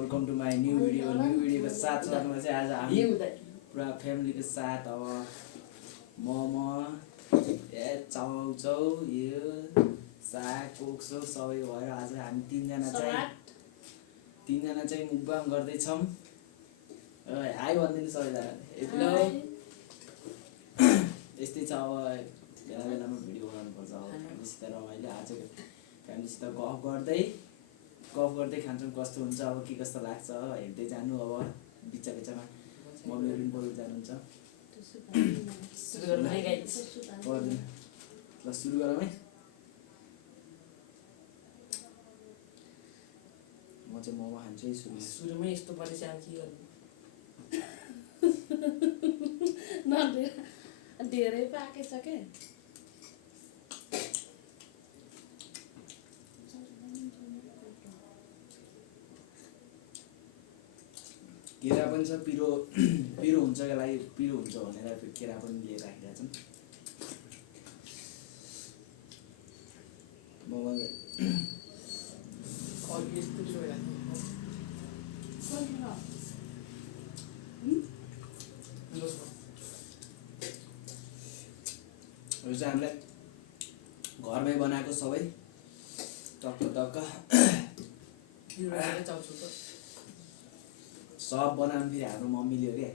Welcome to my new भिडियोको साथ साथमा चाहिँ आज हामी पुरा फ्यामिलीको साथ अब मोमो चाउचाउ यो साग कोक्सो सबै भयो। आज हामी तीनजना चाहिँ मुक्बाङ गर्दैछौँ। हाई भनिदिनु सबैजना। यस्तै छ अब बेला बेलामा भिडियो बनाउनुपर्छ। अब फ्यामिलीसित रमाइलो आज फ्यामिलीसित गफ गर्दै खान्छौँ। कस्तो हुन्छ अब के कस्तो लाग्छ हेर्दै जानु। अब बिचमा मम्मीहरू पनि बोल्दै जानुहुन्छ। ल सुरु गरौँ है। म चाहिँ मोमो खान्छु है सुरुमै यस्तो परेछ के गर्नु धेरै पाकेछ के केरा पनि छ। पिरो हुन्छको लागि पिरो हुन्छ भनेर केरा पनि लिएर राखिरहेको छौँ। मोमो यो चाहिँ हामीलाई घरमै बनाएको सबै टक्क सब बनाउनु फेरि हाम्रो मम्मीले हो क्या।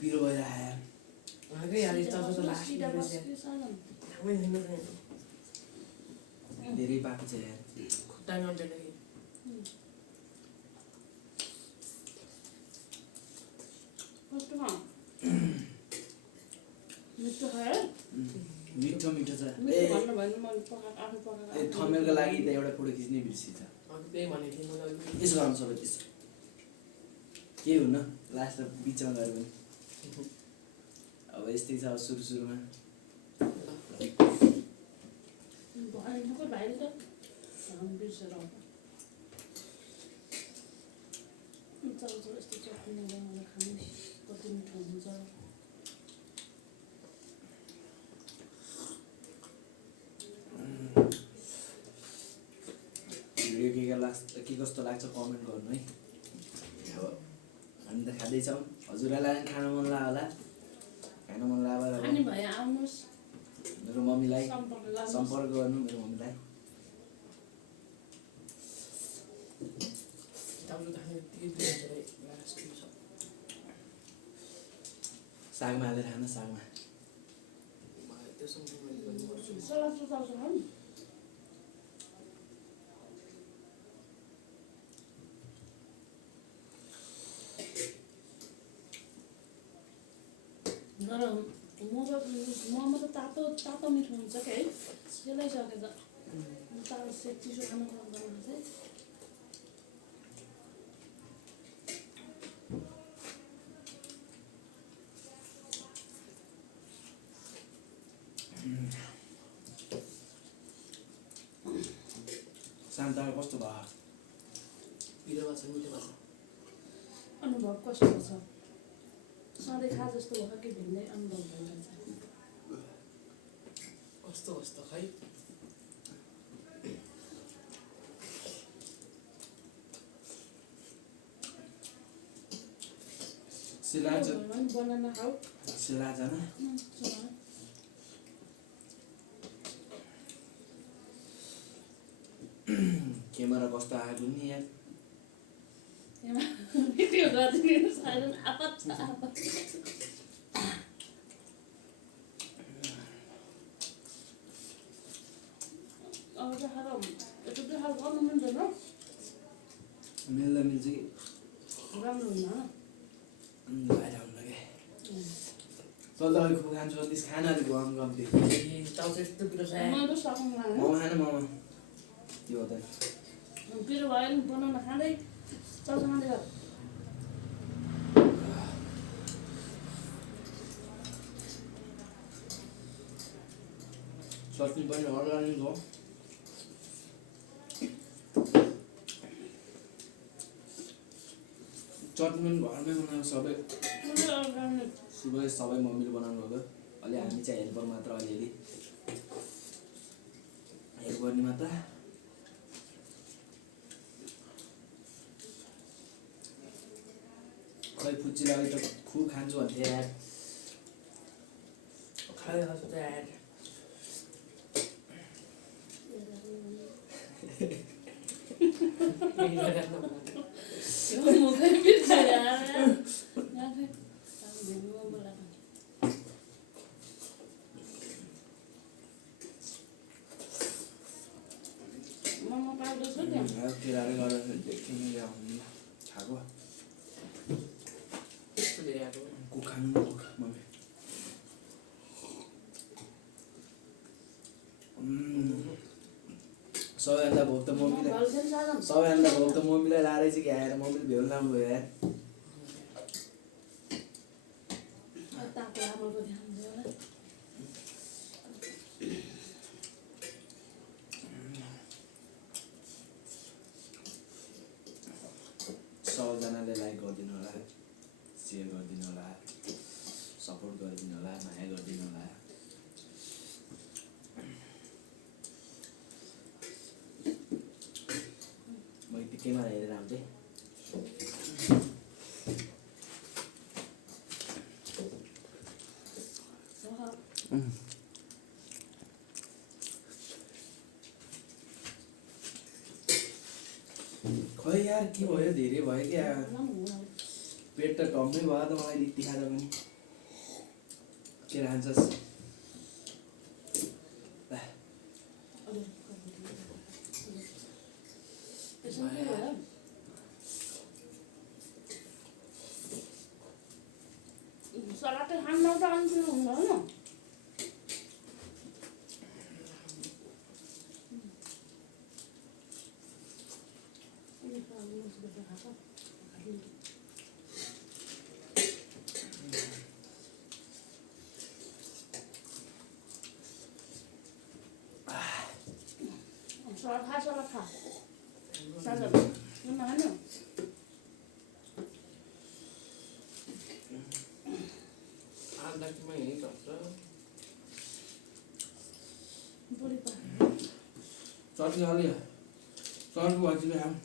पिरो भइरहेको धेरै पाएको छ यार। खुट्टा नटेन मिठो छ। थमेलको लागि त एउटा फोटो खिच्नै बिर्सिन्छ। त्यही भनेको थिएँ मलाई। त्यसो गरौँ सबै त्यसो के हुन्न लास्ट बिचमा गयो भने। अब यस्तै छ सुरुमा। भिडियो के कस्तो लाग्छ कमेन्ट गर्नु है। अब हामी त खाँदैछौँ। हजुरहरूलाई पनि खान मन लाग्यो होला। खान मन लाग्यो मेरो मम्मीलाई सम्पर्क गर्नु। मेरो मम्मीलाई सागमा हालेर खान। सागमा मोमो त तातो मिठो हुन्छ कि है। त्यसलाई सकेछ तातो सेक चिसो खानु पर्दैन चाहिँ। शान्तामा कस्तो भयो? पिरो भएको छ मिठो भएको छ। अनुभव कस्तो छ? सधैँ खा जस्तो भयो कि भिन्दै अनुभव भइरहेछ? कस्तो खै बनाना खाऊ सिलाजाना क्यामेरा कस्तो आएको नि यार। भिडियो गरिदिनु साइरन आपत छ आपत। अब चाहिँ खाएर यस्तो चाहिँ खाएर गर्नु मिल्दैन। मिल्दा मिल्छ कि राम्रो हुन्न बाहिर हुन्न क्या। चल तपाईँको खान्छु त्यस खानाहरू गरौँ कम्ती। यस्तो पिरो छ मैले सक्नु लाग्यो। मोमो खानु मोमो के हो त? पिरो भयो नि बनाउन खाँदै चल्छ खाँदै गर। चटनी पनि अर्ग्यानिक हो चटनी पनि घरमै बनाएको सबै सबै मम्मीले बनाउनु भएको अलि हामी चाहिँ हेल्पर मात्र अलिअलि हेल्प गर्ने मात्र खै फुच्चीलाई त खुब खान्छु भन्थे यार खाइहाल्छ ड्याड मुखै बिर्छ यार आफै भेट्नु मलाई ममा पाउँदो छ नि केराले गर्दाखेरि देख्थेँ नि ल्याउनु खाएको त्यस्तो धेरै आएको कुक खानु कुक मम्मी सबैभन्दा भोक त मम्मीलाई सबैभन्दा भोक त मम्मीलाई लाएर चाहिँ कि आएर मम्मीले भ्याउनु लानु भयो यार तातो आमाको ध्यान दियो होला सबैजनाले लाइक गरिदिनु होला सेयर गरिदिनु होला सपोर्ट गरिदिनु होला माया गरिदिनु होला म केमा हेरेर आउँथेँ खै यार के भयो धेरै भयो क्या पेट त टम्मै भयो त मलाई लिट्टी खाँदा पनि के खान्छस् सलाद खानु त अन्तिम हुँदैन सलाद खा सलाद खानु आँदामा यही गर्छ चटनी अलि चटनी भएपछि खाऊँ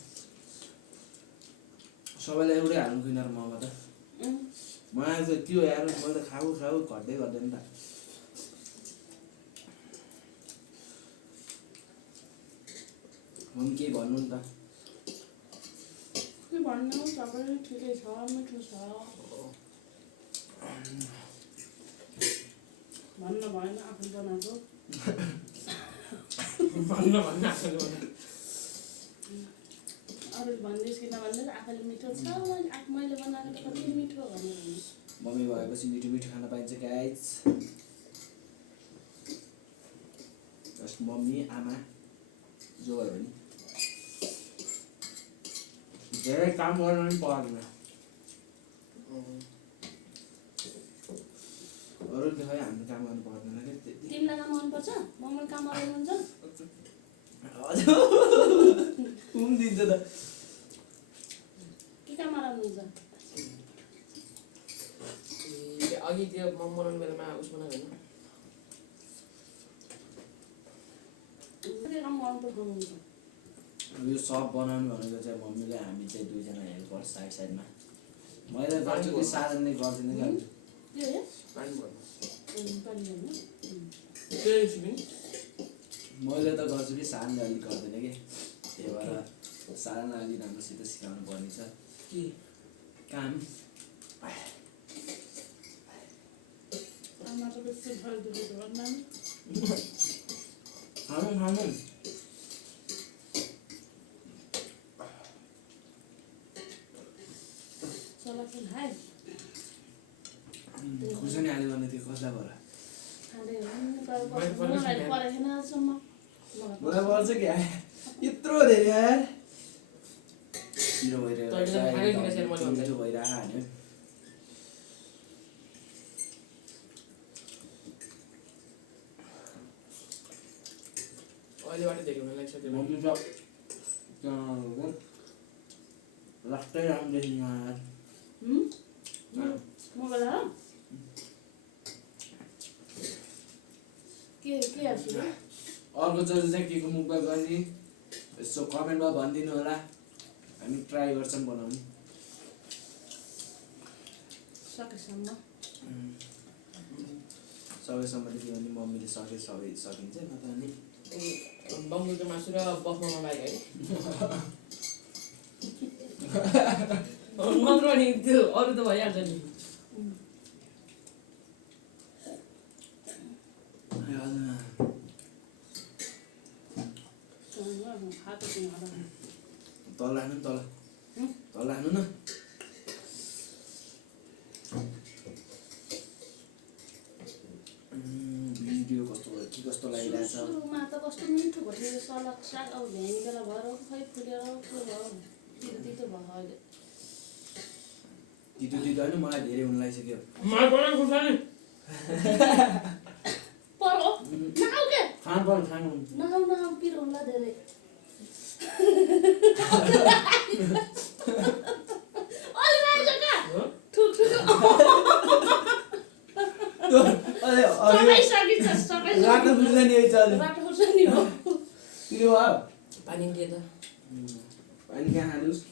सबैलाई एउटै हाल्नु किन र ममा त मलाई त त्यो यार मैले त खाऊ घट्दै गर्दैन त मम्मी केही भन्नु नि त के भन्नु सबै ठिकै छ मिठो छ भन्न भएन आफू बनाएको भन्न आफूले बनाएको अरू भन्दैछ किन भन्दैछ आफूले मिठो छ मैले बनाएको त कति मिठो भनेर मम्मी भएपछि मिठो मिठो खान पाइन्छ गाइज जस्ट मम्मी आमा जो भयो भने धेरै काम गर्न पनि पर्दैन अरू खै हाम्रो काम गर्नु पर्दैन क्या त्यति तिमीलाई काम मनपर्छ मम्मीले काम गर्नुहुन्छ हजुर दिन्छ त के काम गराउनुहुन्छ अघि त्यो मम बनाउने बेलामा उस बनाएको होइन के काम गर्नुहुन्छ यो सब बनाउनु भनेको चाहिँ मम्मीले हामी चाहिँ दुईजना हेल्पर साइडमा मैले गर्छु कि साधनले गर्दिनँ क्या के हो पानी भर्नु पानी हाल्नु त्यही सिमिङ मैले त गर्छु कि साधनले अलिक गर्दैन कि त्यही भएर साधनलाई अलिक राम्रोसित सिकाउनु पर्ने छ के काम आमा त बेसी फाल्तु भन्दा खानु सलाद खाए खुर्सानी हाल्यो भने त्यो कसलाई भएर मलाई परेन सम्म मलाई पर्छ क्या यत्रो धेरै यार पिरो भइरहेको हाल्यो अहिलेबाट धेरै हुन लागिसक्यो मम्मी सब लास्टै राम्रोदेखि यार मोबाइल हो के हेर्छु अर्कोचोटि चाहिँ के को मुखमा गर्ने यसो कमेन्टमा भनिदिनु होला हामी ट्राई गर्छौँ बनाउनु सकेसम्म सकेसम्म त के भने मम्मीले सबै सकिन्छ न त अनि बङ्गुरको मासु र बफमा बाहेक है मात्र नि त्यो अरू त भइहाल्छ नि तल हाल्नु तल हाल्नु न भिडियो कस्तो लागिरहेछ सुरुमा त कस्तो मिठो भयो सलाद साग अब भ्याङ्गेला भएर खै फुलेर के भयो तितो भयो अहिले तितो होइन मलाई धेरै हुन लागिसक्यो पर्यो नखाऊ के खानु नखाऊ पिरो होला धेरै अलि राख्छ का ठुक सबै सकिन्छ सबै राख्नु बुझ्दैन नि यही चल्यो राख्नु पर्छ नि हो पिरो भयो पानी दिए त पानी कहाँ हाल्नुहोस्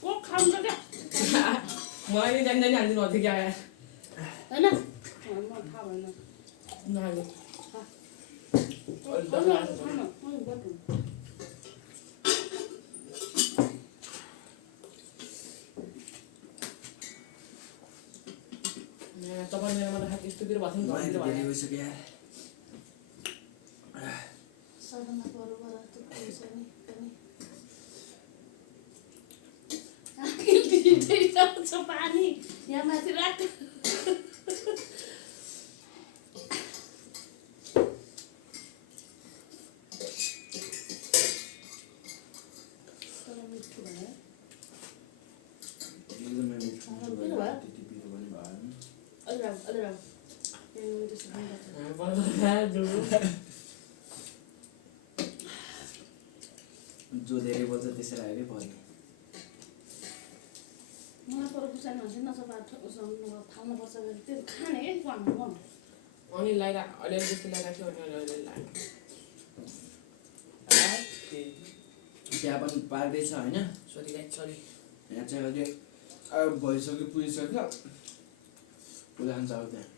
को खान्छ क्या मलाई नि जान्दैन हालिदिनु अथि क्या होइन म थाहा भएन नहाल्नु तपाईँ मेरोमा त खाएको यस्तो पिरो भएको मलाई थियो त धेरै भइसक्यो यार सबभन्दा बरोबर त्यो पैसा नि पनि पानी यहाँ माथि राख जो धेरै बोल्छ त्यसरी आएकै पर्ने मलाई पर खुर्सानी भन्छ नसफा थाल्नुपर्छ त्यो खाने है भन्नु मन अनि लाइरा अहिले जस्तो लाइरहेको थियो अनि अहिले लाग्यो चिया पनि पार्दैछ होइन सरी गाइस सरी यहाँ चाहिँ अहिले अब भइसक्यो पुगिसक्यो पुरा खान्छ अब त्यहाँ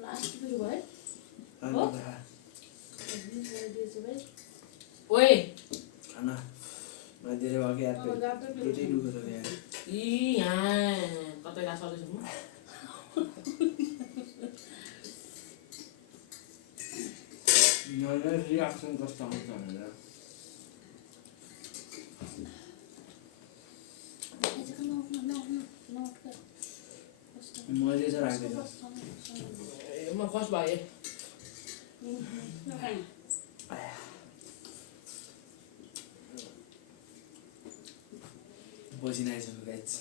लास्ट पिरो भयो ओए खाना मलाई धेरै भयो क्या पेटै दुखेर यहाँ इ यहाँ कतै गएको सर्दैछु म यहाँनिर रियाक्सन कस्तो आउँछ भनेर मैले चाहिँ राख्दैन म फर्स्ट भएँ पसिना आइसक्यो guys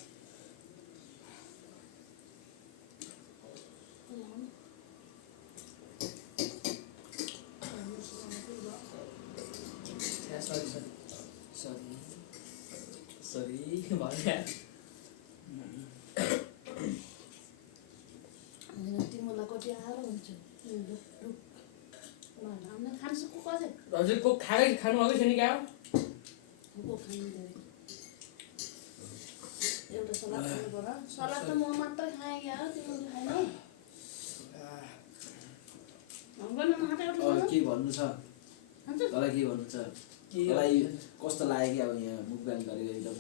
sorry sorry sorry sorry भयो तिमीलाई कति आएर हुन्छ खान सक्नु कतै हजुरको खानु भएको छैन क्या को खानु एउटा सलाद खानु पर्यो सलाद त म मात्रै खाएँ यार तिमीले खाएनौ के भन्नु छ तँलाई के भन्नु छ तँलाई कस्तो लाग्यो कि अब यहाँ मुखबाङ गरेको एकदम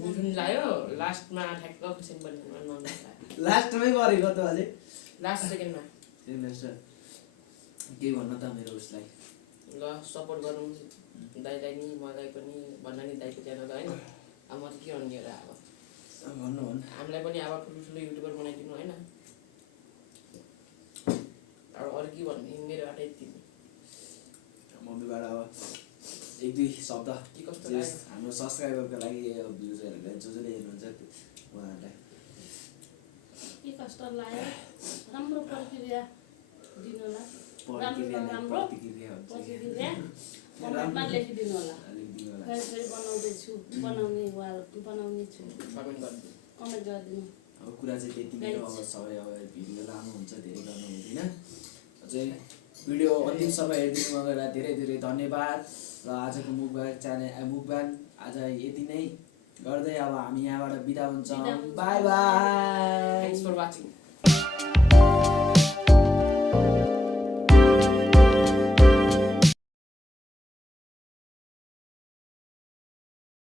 मिठो नि लाग्यो लास्टमा ठ्याक्क खुर्सानी पनि लास्टमै गरेको त अझै लास्ट सेकेन्डमा केही भन्न त मेरो उसलाई ल सपोर्ट गरौँ दाइलाई नि मलाई पनि भन्दा नि दाइको च्यानल होइन अब म त के भन्ने र अब भन्नु भन्नु हामीलाई पनि अब ठुलो युट्युबर बनाइदिनु होइन अब अरू के भन्ने मेरोबाट यति मम्मीबाट अब एक दुई शब्द के कस्तो जस लाग्यो हाम्रो सब्सक्राइबरको लागि भ्युजहरूलाई जसले हेर्नुहुन्छ उहाँहरूलाई के कस्तो लाग्यो राम्रो प्रक्रिया दिनु होला प्रतिक्रिया नै राम्रो प्रतिक्रिया हुन्छ प्रतिक्रिया कमेन्टमा लेखिदिनु होला लेखिदिनु होला फेरि बनाउँदैछु बनाउने छु कमेन्ट गर्नु कमेन्ट गरिदिनु अब कुरा चाहिँ त्यति नै हो अब सबै अब भिडियो लामो हुन्छ धेरै गर्नु हुँदैन अझै भिडियो अन्तिमसम्म हेरिदिनु भएर धेरै धेरै धन्यवाद र आजको मुखबान आज यति नै गर्दै अब हामी यहाँबाट बिदा हुन्छौँ बिदा हुन्छौँ। Bye bye thanks for watching